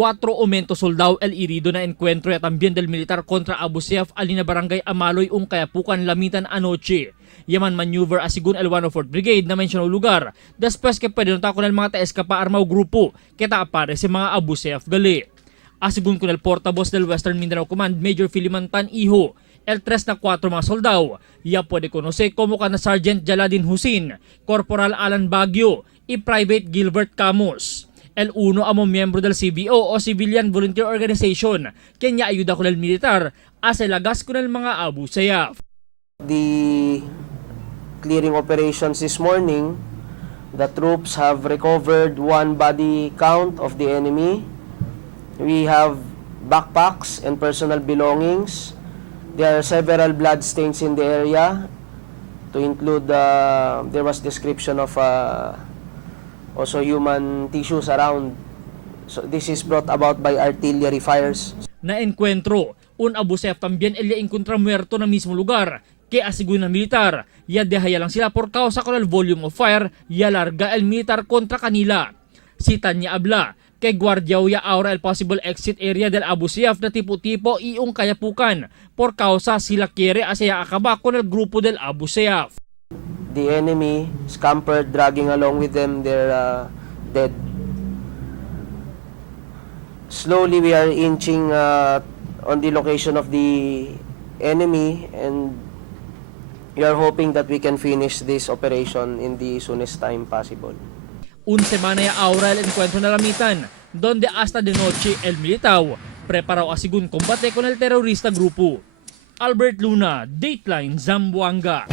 4 aumento soldado el herido na encuentro también del militar contra Abu Sayyaf alina barangay Amaloy Kayapukan lamitan anoche. Yaman maneuver asigun el 104th Brigade na mensyonong lugar después que pwede nota ko ng mga taeskapa armaw grupo kita apare si mga Abu Sayyaf gali. Asigun ko ng portavoz del Western Mindanao Command Major Filiman Tan Iho, el 3 na 4 mga soldado, ya pwede konose como ka na Sergeant Jaladin Husin, Corporal Alan Baguio, y Private Gilbert Camus. El 1 amo miyembro del CBO o Civilian Volunteer Organization, kanya ayuda ko ng militar, aselagas ko ng mga Abu Sayyaf. The clearing operations this morning, the troops have recovered one body count of the enemy. We have backpacks and personal belongings. There are several blood stains in the area. To include, there was description of also human tissues around. So this is brought about by artillery fires. Na encuentro, un Abu Sayyaf también el encontra muerto na mismo lugar. Kaya asigun na militar, ya dehaya lang sila por causa con el volume of fire, ya larga el militar kontra kanila. Si Tanya Abla, kay Guardiao ya aura el possible exit area del Abu Sayyaf na tipo-tipo iong Kayapukan, por causa sila quiere asaya akaba con el grupo del Abu Sayyaf. The enemy scampered, dragging along with them their dead. Slowly we are inching on the location of the enemy, and we are hoping that we can finish this operation in the soonest time possible. Un semana ya aura el encuentro na lamitan, donde hasta de noche el militaw preparado asigun combate con el terrorista grupo. Albert Luna, Dateline Zamboanga.